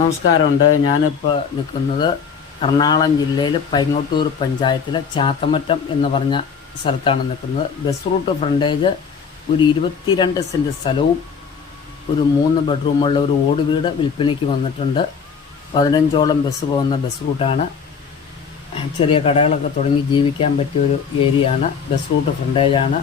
നമസ്കാരമുണ്ട്. ഞാനിപ്പോൾ നിൽക്കുന്നത് എറണാകുളം ജില്ലയിൽ പൈങ്ങോട്ടൂർ പഞ്ചായത്തിലെ ചാത്തമറ്റം എന്ന് പറഞ്ഞ സ്ഥലത്താണ് നിൽക്കുന്നത്. ബസ് റൂട്ട് ഫ്രണ്ടേജ് ഒരു 22 സെൻറ്റ് സ്ഥലവും ഒരു 3 ബെഡ്റൂമുള്ള ഒരു ഓട് വീട് വിൽപ്പനയ്ക്ക് വന്നിട്ടുണ്ട്. 15ഓളം ബസ് പോകുന്ന ബസ് റൂട്ടാണ്. ചെറിയ കടകളൊക്കെ തുടങ്ങി ജീവിക്കാൻ പറ്റിയ ഒരു ഏരിയയാണ്. ബസ് റൂട്ട് ഫ്രണ്ടേജാണ്.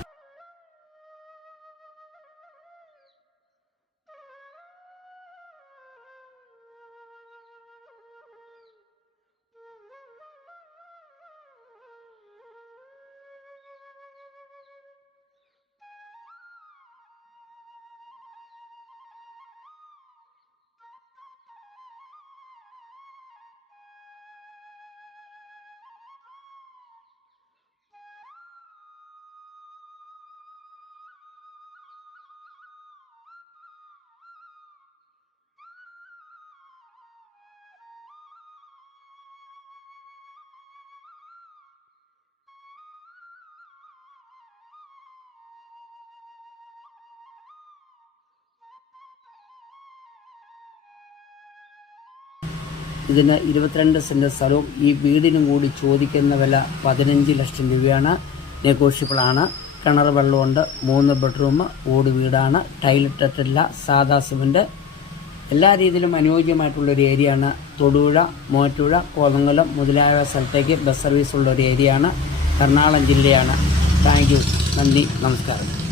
ഇതിന് 22 സെൻറ്റ് സ്ഥലവും ഈ വീടിനും കൂടി ചോദിക്കുന്ന വില 15 ലക്ഷം രൂപയാണ്. നെഗോഷ്യബിളാണ്. കിണർ വെള്ളമുണ്ട്. 3 ബെഡ്റൂം ഓട് വീടാണ്. ടൈലിട്ടിട്ടില്ല. സാദാ സിമൻറ്റ്. എല്ലാ രീതിയിലും അനുയോജ്യമായിട്ടുള്ളൊരു ഏരിയയാണ്. തൊടുപുഴ, മൂവാറ്റുപുഴ, കോതമംഗലം മുതലായ സ്ഥലത്തേക്ക് ബസ് സർവീസുള്ളൊരു ഏരിയയാണ്. എറണാകുളം ജില്ലയാണ്. Thank you. നന്ദി. നമസ്കാരം.